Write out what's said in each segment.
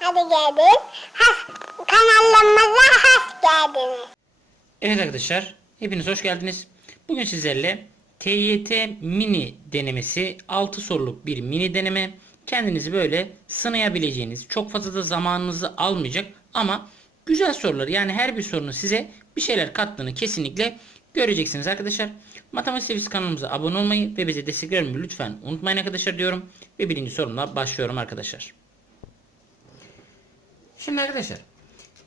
Hadi gelin. Has, kanalımıza hoş geldiniz. Evet arkadaşlar, hepiniz hoş geldiniz. Bugün sizlerle TYT mini denemesi 6 soruluk bir mini deneme. Kendinizi böyle sınayabileceğiniz, çok fazla da zamanınızı almayacak ama güzel sorular. Yani her bir sorunun size bir şeyler kattığını kesinlikle göreceksiniz arkadaşlar. Matematik Seviyesi kanalımıza abone olmayı ve bize destek vermeyi lütfen unutmayın arkadaşlar diyorum. Ve birinci sorumla başlıyorum arkadaşlar. Şimdi arkadaşlar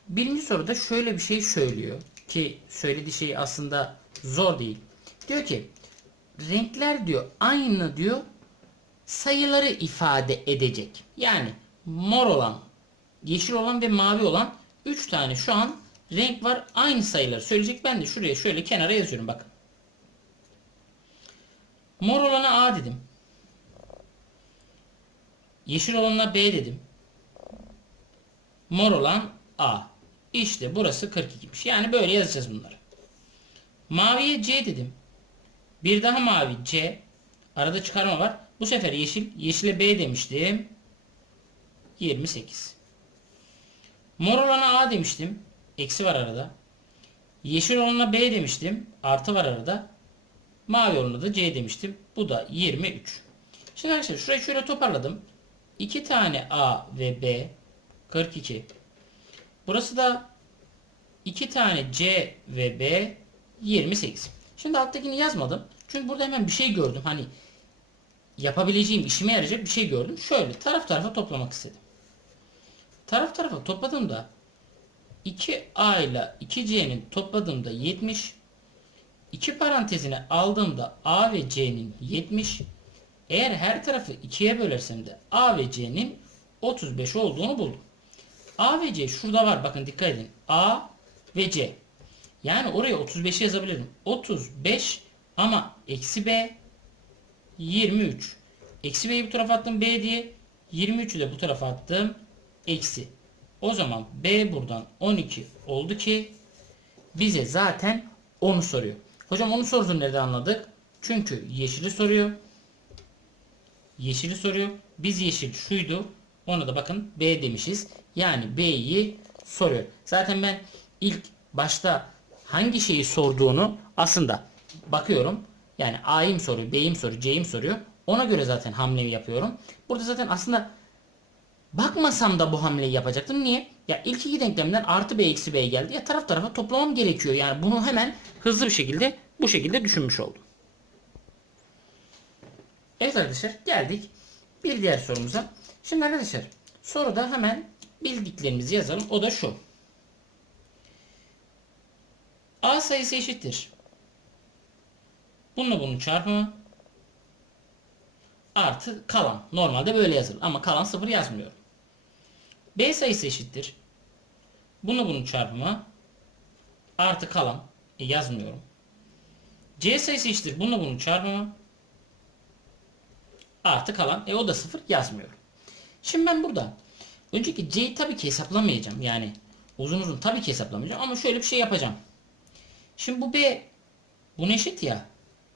birinci soruda şöyle bir şey söylüyor ki söylediği şey aslında zor değil. Diyor ki renkler diyor aynı diyor sayıları ifade edecek. Yani mor olan, yeşil olan ve mavi olan 3 tane şu an renk var aynı sayıları söyleyecek. Ben de şuraya şöyle kenara yazıyorum bakın. Mor olana A dedim. Yeşil olana B dedim. Mor olan A. İşte burası 42'miş. Yani böyle yazacağız bunları. Maviye C dedim. Bir daha mavi C. Arada çıkarma var. Bu sefer yeşil. Yeşile B demiştim. 28. Mor olana A demiştim. Eksi var arada. Yeşil olana B demiştim. Artı var arada. Mavi olana da C demiştim. Bu da 23. Şimdi arkadaşlar şurayı şöyle toparladım. 2 tane A ve B 42. Burası da 2 tane C ve B 28. Şimdi alttakini yazmadım. Çünkü burada hemen bir şey gördüm. Hani yapabileceğim, işime yarayacak bir şey gördüm. Şöyle taraf tarafa toplamak istedim. Taraf tarafa topladığımda 2A ile 2C'nin topladığımda 70. 2 parantezine aldığımda A ve C'nin 70. Eğer her tarafı 2'ye bölersem de A ve C'nin 35 olduğunu buldum. A ve C şurada var. Bakın dikkat edin. A ve C. Yani oraya 35 yazabilirim. 35 ama eksi B 23. Eksi B'yi bu tarafa attım B diye. 23'ü de bu tarafa attım. Eksi. O zaman B buradan 12 oldu ki bize zaten onu soruyor. Hocam onu sorduğunu nereden anladık? Çünkü yeşili soruyor. Yeşili soruyor. Biz yeşil şuydu. Ona da bakın B demişiz. Yani B'yi soruyor. Zaten ben ilk başta hangi şeyi sorduğunu aslında bakıyorum. Yani A'yı mı soruyor, B'yi mi soruyor, C'yi mi soruyor. Ona göre zaten hamleyi yapıyorum. Burada zaten aslında bakmasam da bu hamleyi yapacaktım. Niye? Ya ilk iki denklemden artı B eksi B geldi. Ya taraf tarafa toplamam gerekiyor. Yani bunu hemen hızlı bir şekilde bu şekilde düşünmüş oldum. Evet arkadaşlar geldik bir diğer sorumuza. Şimdi arkadaşlar soruda hemen bildiklerimizi yazalım. O da şu. A sayısı eşittir. Bununla bunun çarpımı artı kalan. Normalde böyle yazılır ama kalan sıfır yazmıyorum. B sayısı eşittir. Bununla bunun çarpımı artı kalan e, yazmıyorum. C sayısı eşittir. Bununla bunun çarpımı artı kalan. E o da sıfır yazmıyorum. Şimdi ben burada önceki C'yi tabii ki hesaplamayacağım. Yani uzun uzun tabii ki hesaplamayacağım ama şöyle bir şey yapacağım. Şimdi bu B buna eşit ya.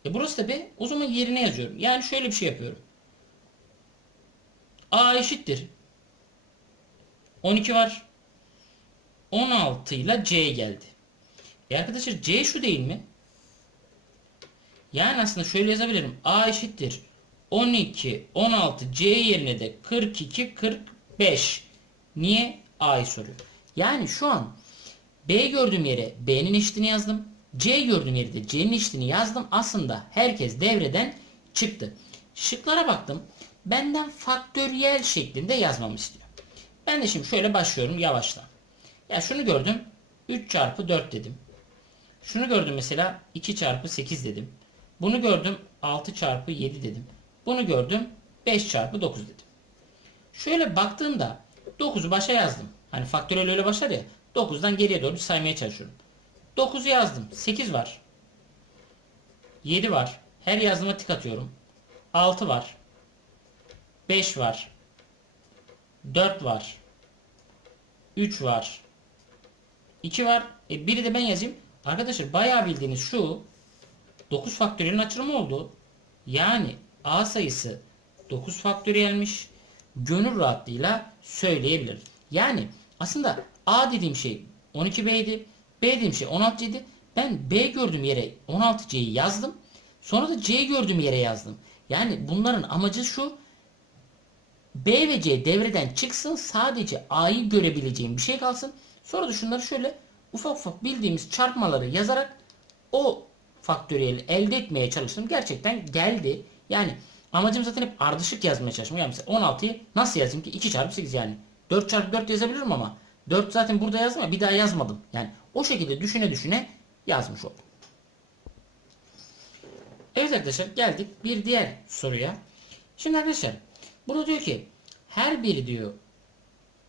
E burası da B. O zaman yerine yazıyorum. Yani şöyle bir şey yapıyorum. A eşittir. 12 var. 16 ile C geldi. E arkadaşlar C şu değil mi? Yani aslında şöyle yazabilirim. A eşittir. 12, 16, C yerine de 42, 45. Niye? A'yı soruyor. Yani şu an B gördüğüm yere B'nin eşitini yazdım. C gördüğüm yere de C'nin eşitini yazdım. Aslında herkes devreden çıktı. Şıklara baktım. Benden faktöriyel şeklinde yazmamı istiyor. Ben de şimdi şöyle başlıyorum yavaştan. Ya şunu gördüm. 3 çarpı 4 dedim. Şunu gördüm mesela 2 çarpı 8 dedim. Bunu gördüm 6 çarpı 7 dedim. Bunu gördüm 5 çarpı 9 dedim. Şöyle baktığımda 9'u başa yazdım. Hani faktöriyel öyle başlar ya. 9'dan geriye doğru saymaya çalışıyorum. 9'u yazdım. 8 var. 7 var. Her yazdığıma tik atıyorum. 6 var. 5 var. 4 var. 3 var. 2 var. E biri de ben yazayım. Arkadaşlar bayağı bildiğiniz şu 9 faktöriyelin açılımı oldu. Yani A sayısı 9 faktöriyelmiş. gönül rahatlığıyla söyleyebiliriz. Yani aslında A dediğim şey 12B'ydi. B dediğim şey 16C'ydi. Ben B gördüğüm yere 16C'yi yazdım. Sonra da C gördüğüm yere yazdım. Yani bunların amacı şu. B ve C devreden çıksın. Sadece A'yı görebileceğim bir şey kalsın. Sonra da şunları şöyle ufak ufak bildiğimiz çarpmaları yazarak o faktöriyeli elde etmeye çalıştım. Gerçekten geldi. Yani amacım zaten hep ardışık yazmaya çalıştım. Yani mesela 16'yı nasıl yazayım ki? 2 çarpı 8 yani. 4 çarpı 4 yazabilirim ama 4 zaten burada yazdım ama bir daha yazmadım. Yani o şekilde düşüne düşüne yazmış oldum. Evet arkadaşlar geldik bir diğer soruya. Şimdi arkadaşlar burada diyor ki her biri diyor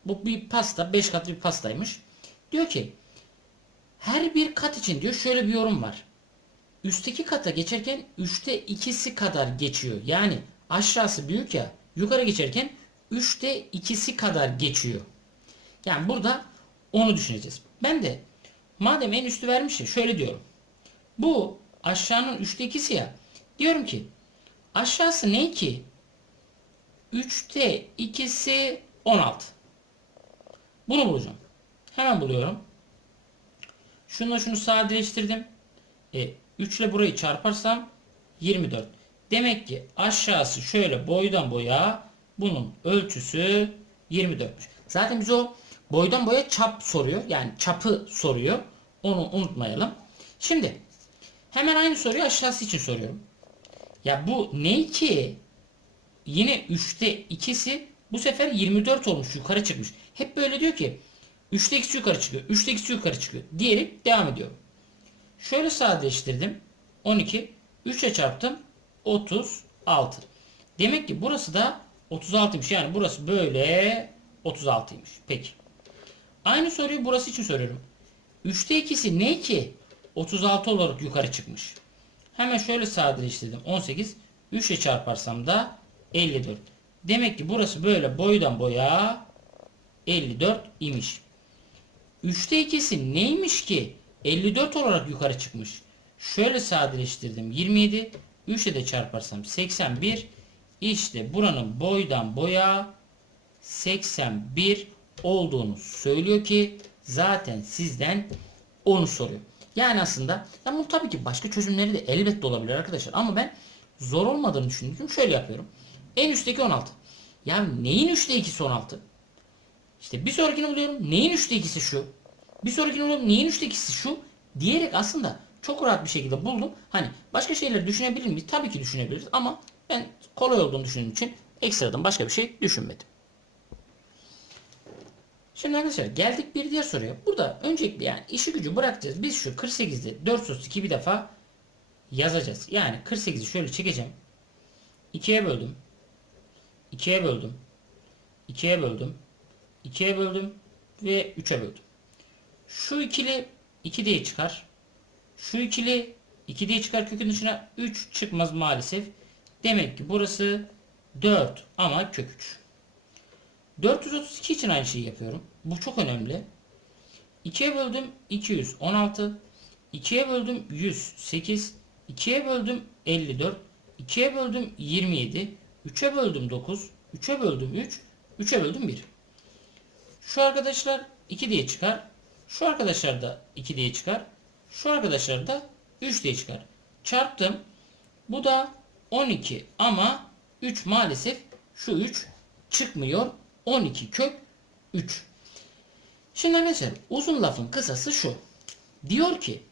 bu bir pasta 5 katlı bir pastaymış. Diyor ki her bir kat için diyor şöyle bir yorum var. Üstteki kata geçerken 3'te 2'si kadar geçiyor. Yani aşağısı büyük ya yukarı geçerken 3'te 2'si kadar geçiyor. Yani burada onu düşüneceğiz. Ben de madem en üstü vermiş ya şöyle diyorum. Bu aşağının 3'te 2'si ya. Diyorum ki aşağısı ne ki? 3'te 2'si 16. Bunu bulacağım. Hemen buluyorum. Şununla şunu sadeleştirdim. E, 3 ile burayı çarparsam 24. Demek ki aşağısı şöyle boydan boya bunun ölçüsü 24'müş. Zaten bize o boydan boya çap soruyor. Yani çapı soruyor. Onu unutmayalım. Şimdi hemen aynı soruyu aşağısı için soruyorum. Ya bu ne ki? Yine 3'te 2'si bu sefer 24 olmuş yukarı çıkmış. Hep böyle diyor ki 3'te 2'si yukarı çıkıyor. 3'te 2'si yukarı çıkıyor. Diyerek devam ediyorum. Şöyle sadeleştirdim. 12. 3'e çarptım. 36. Demek ki burası da 36'ymış. Yani burası böyle 36'ymış. Peki. Aynı soruyu burası için soruyorum. 3'te 2'si ne ki? 36 olarak yukarı çıkmış. Hemen şöyle sadeleştirdim. 18. 3 ile çarparsam da 54. Demek ki burası böyle boydan boya 54 imiş. 3'te 2'si neymiş ki? 54 olarak yukarı çıkmış. Şöyle sadeleştirdim. 27. 3 ile de çarparsam 81. İşte buranın boydan boya 81 olduğunu söylüyor ki zaten sizden onu soruyor. Yani aslında yani bu tabii ki başka çözümleri de elbette olabilir arkadaşlar. Ama ben zor olmadığını düşündüğüm şöyle yapıyorum. En üstteki 16. Yani neyin 3'te 2'si 16? İşte bir sonrakini buluyorum. Neyin 3'te 2'si şu? Bir sonrakini buluyorum. Neyin 3'te 2'si şu? Diyerek aslında çok rahat bir şekilde buldum. Hani başka şeyleri düşünebilir miyiz? Tabii ki düşünebiliriz ama ben kolay olduğunu düşündüğüm için ekstradan başka bir şey düşünmedim. Şimdi arkadaşlar geldik bir diğer soruya. Burada öncelikle yani işi gücü bırakacağız. Biz şu 48'de 432 bir defa yazacağız. Yani 48'i şöyle çekeceğim. 2'ye böldüm. 2'ye böldüm. 2'ye böldüm. 2'ye böldüm ve 3'e böldüm. Şu ikili 2 diye çıkar. Şu ikili 2 diye çıkar kökün dışına 3 çıkmaz maalesef. Demek ki burası 4 ama kök 3. 432 için aynı şeyi yapıyorum. Bu çok önemli. 2'ye böldüm 216. 2'ye böldüm 108. 2'ye böldüm 54. 2'ye böldüm 27. 3'e böldüm 9. 3'e böldüm 3. 3'e böldüm 1. Şu arkadaşlar 2 diye çıkar. Şu arkadaşlar da 2 diye çıkar. Şu arkadaşlar da 3 diye çıkar. Çarptım. Bu da 12 ama 3 maalesef şu 3 çıkmıyor. 12 kök 3. Şimdi arkadaşlar uzun lafın kısası şu. Diyor ki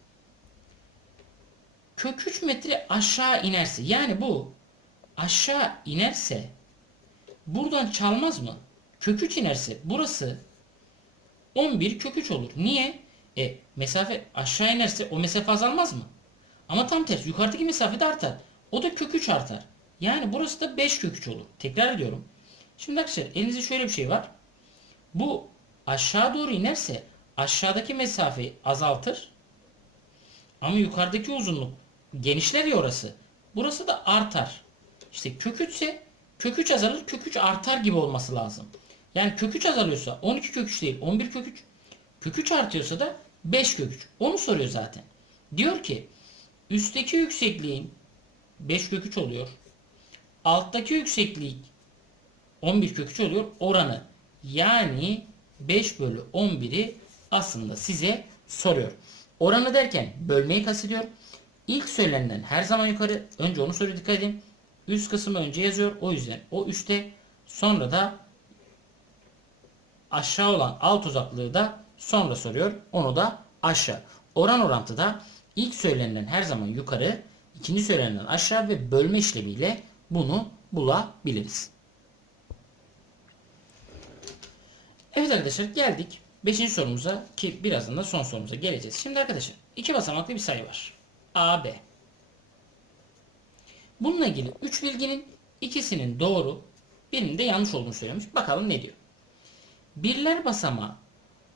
kök 3 metre aşağı inerse yani bu aşağı inerse buradan çalmaz mı? Kök 3 inerse burası 11 kök 3 olur. Niye? E mesafe aşağı inerse o mesafe azalmaz mı? Ama tam tersi yukarıdaki mesafe de artar. O da kök 3 artar. Yani burası da 5 kök 3 olur. Tekrar ediyorum. Şimdi arkadaşlar elinizde şöyle bir şey var. Bu aşağı doğru inerse aşağıdaki mesafeyi azaltır. Ama yukarıdaki uzunluk genişler ya orası. Burası da artar. İşte kök 3 ise kök 3 azalır kök 3 artar gibi olması lazım. Yani kök 3 azalıyorsa 12 kök 3 değil 11 kök 3. Kök 3 artıyorsa da 5 kök 3. Onu soruyor zaten. Diyor ki üstteki yüksekliğin 5 kök 3 oluyor. Alttaki yükseklik 11 kök 3 oluyor oranı. Yani 5 bölü 11'i aslında size soruyor. Oranı derken bölmeyi kastediyor. İlk söylenen her zaman yukarı. Önce onu soruyor dikkat edin. Üst kısmı önce yazıyor. O yüzden o üstte sonra da aşağı olan alt uzaklığı da sonra soruyor. Onu da aşağı. Oran orantıda ilk söylenen her zaman yukarı, ikinci söylenen aşağı ve bölme işlemiyle bunu bulabiliriz. Evet arkadaşlar geldik 5. sorumuza ki birazdan da son sorumuza geleceğiz. Şimdi arkadaşlar iki basamaklı bir sayı var. A, B. Bununla ilgili 3 bilginin ikisinin doğru birinin de yanlış olduğunu söylemiş. Bakalım ne diyor. Birler basamağı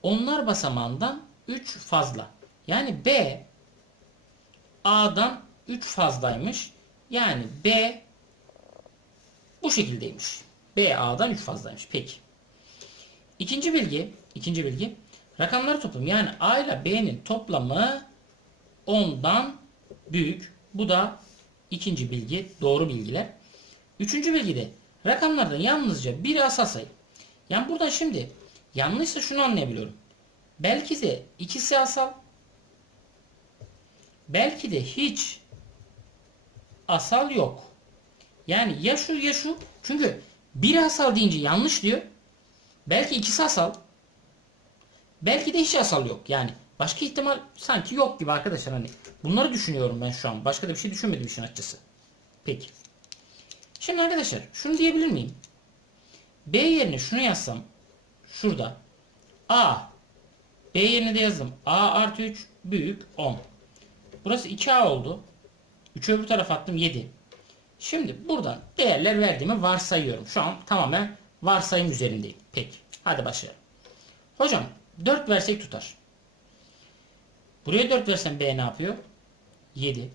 onlar basamağından 3 fazla. Yani B A'dan 3 fazlaymış. Yani B bu şekildeymiş. B A'dan 3 fazlaymış. Peki. İkinci bilgi, ikinci bilgi rakamlar toplamı yani A ile B'nin toplamı 10'dan büyük. Bu da ikinci bilgi, doğru bilgiler. Üçüncü bilgi de rakamlardan yalnızca biri asal sayı. Yani burada şimdi yanlışsa şunu anlayabiliyorum. Belki de ikisi asal. Belki de hiç asal yok. Yani ya şu ya şu. Çünkü biri asal deyince yanlış diyor. Belki ikisi asal. Belki de hiç asal yok. Yani başka ihtimal sanki yok gibi arkadaşlar hani. Bunları düşünüyorum ben şu an. Başka da bir şey düşünmedim işin açıkçası. Peki. Şimdi arkadaşlar şunu diyebilir miyim? B yerine şunu yazsam şurada A B yerine de yazdım. A artı 3 büyük 10. Burası 2A oldu. 3'ü öbür tarafa attım 7. Şimdi buradan değerler verdiğimi varsayıyorum. Şu an tamamen varsayım üzerindeyim. Peki. Hadi başlayalım. Hocam 4 versek tutar. Buraya 4 versem B ne yapıyor? 7.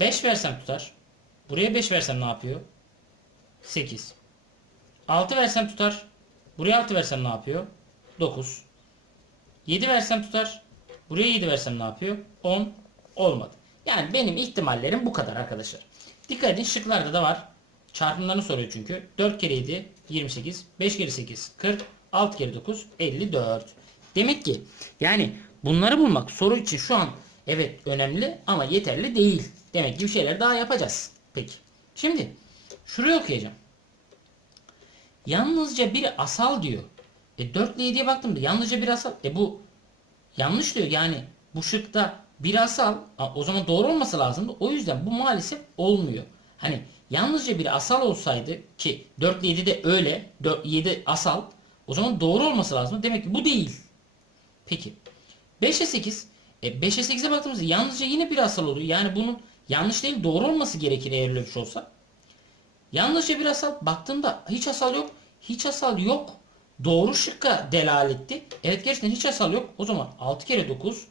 5 versem tutar. Buraya 5 versem ne yapıyor? 8. 6 versem tutar. Buraya 6 versem ne yapıyor? 9. 7 versem tutar. Buraya 7 versem ne yapıyor? 10. Olmadı. Yani benim ihtimallerim bu kadar arkadaşlar. Dikkat edin şıklarda da var. Çarpımlarını soruyor çünkü. 4 kere 7 28. 5 kere 8 40. 6 kere 9 54. Demek ki yani bunları bulmak soru için şu an evet önemli ama yeterli değil. Demek ki bir şeyler daha yapacağız. Peki. Şimdi şurayı okuyacağım. Yalnızca biri asal diyor. E 4 ile 7'ye baktım da yalnızca bir asal. E bu yanlış diyor yani bu şıkta bir asal o zaman doğru olması lazımdı. O yüzden bu maalesef olmuyor. Hani yalnızca bir asal olsaydı ki 4 ile 7 de öyle 4, 7 asal o zaman doğru olması lazım. Demek ki bu değil. Peki. 5'e 8 e 5'e 8'e baktığımızda yalnızca yine bir asal oluyor. Yani bunun yanlış değil doğru olması gerekir eğer öyle bir şey olsa. Yalnızca bir asal baktığımda hiç asal yok. Hiç asal yok. Doğru şıkka delaletti. Evet gerçekten hiç asal yok. O zaman 6 kere 9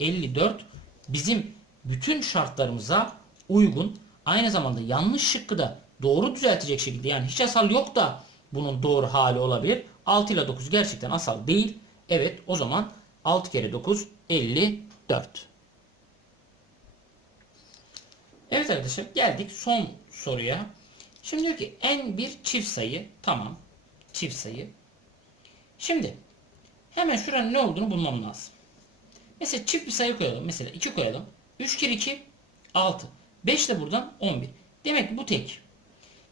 54 bizim bütün şartlarımıza uygun. Aynı zamanda yanlış şıkkı da doğru düzeltecek şekilde yani hiç asal yok da bunun doğru hali olabilir. 6 ile 9 gerçekten asal değil. Evet o zaman 6 kere 9 54. Evet arkadaşlar geldik son soruya. Şimdi diyor ki en bir çift sayı. Tamam. Çift sayı. Şimdi hemen şuranın ne olduğunu bulmam lazım. Mesela çift bir sayı koyalım. Mesela 2 koyalım. 3 kere 2 6. 5 de buradan 11. Demek ki bu tek.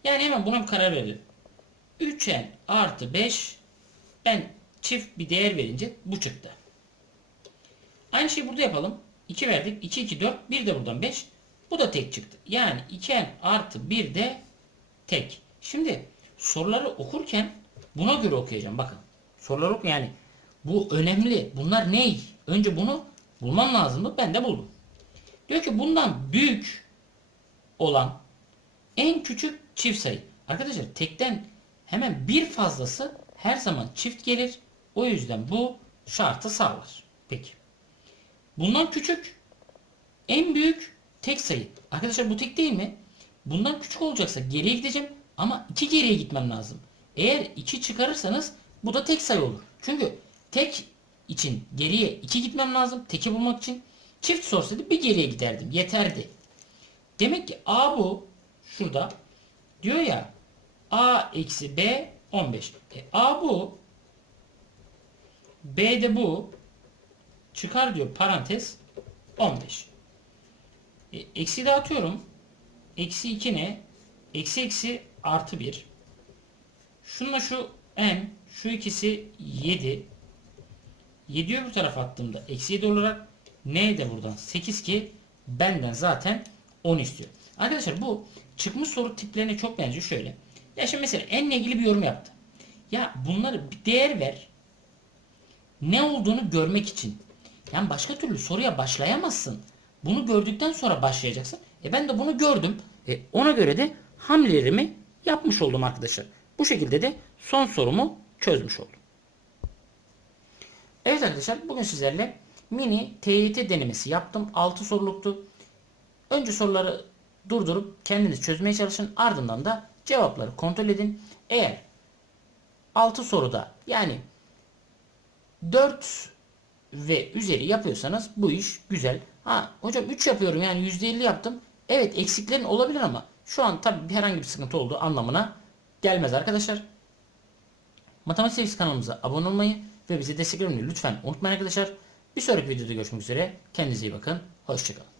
Yani hemen buna bir karar verelim. 3n artı 5 ben çift bir değer verince bu çıktı. Aynı şeyi burada yapalım. 2 verdik. 2 2 4. 1 de buradan 5. Bu da tek çıktı. Yani 2n artı 1 de tek. Şimdi soruları okurken buna göre okuyacağım. Bakın. Soruları oku yani bu önemli. Bunlar ne? Önce bunu bulmam lazımdı. Ben de buldum. Diyor ki bundan büyük olan en küçük çift sayı. Arkadaşlar tekten hemen bir fazlası her zaman çift gelir. O yüzden bu şartı sağlar. Peki. Bundan küçük en büyük tek sayı. Arkadaşlar bu tek değil mi? Bundan küçük olacaksa geriye gideceğim ama iki geriye gitmem lazım. Eğer 2 çıkarırsanız bu da tek sayı olur. Çünkü tek için geriye 2 gitmem lazım. Teki bulmak için. Çift sorsaydı bir geriye giderdim. Yeterdi. Demek ki A bu. Şurada. Diyor ya A eksi B 15. E, A bu. B de bu. Çıkar diyor parantez 15. E, eksi dağıtıyorum. Eksi 2 ne? Eksi eksi artı 1. Şununla şu n, şu ikisi 7. 7'yi öbür tarafa attığımda eksi 7 olarak n de buradan 8 ki benden zaten 10 istiyor. Arkadaşlar bu çıkmış soru tiplerine çok benziyor şöyle. Ya şimdi mesela n ile ilgili bir yorum yaptı. Ya bunları bir değer ver. Ne olduğunu görmek için. Yani başka türlü soruya başlayamazsın. Bunu gördükten sonra başlayacaksın. E ben de bunu gördüm. E ona göre de hamlelerimi yapmış oldum arkadaşlar. Bu şekilde de son sorumu çözmüş oldum. Evet arkadaşlar bugün sizlerle mini TYT denemesi yaptım. 6 soruluktu. Önce soruları durdurup kendiniz çözmeye çalışın. Ardından da cevapları kontrol edin. Eğer 6 soruda yani 4 ve üzeri yapıyorsanız bu iş güzel. Ha hocam 3 yapıyorum yani %50 yaptım. Evet eksiklerin olabilir ama şu an tabii herhangi bir sıkıntı olduğu anlamına gelmez arkadaşlar. Matematik Sevgisi kanalımıza abone olmayı ve bizi desteklemeyi lütfen unutmayın arkadaşlar. Bir sonraki videoda görüşmek üzere. Kendinize iyi bakın. Hoşçakalın.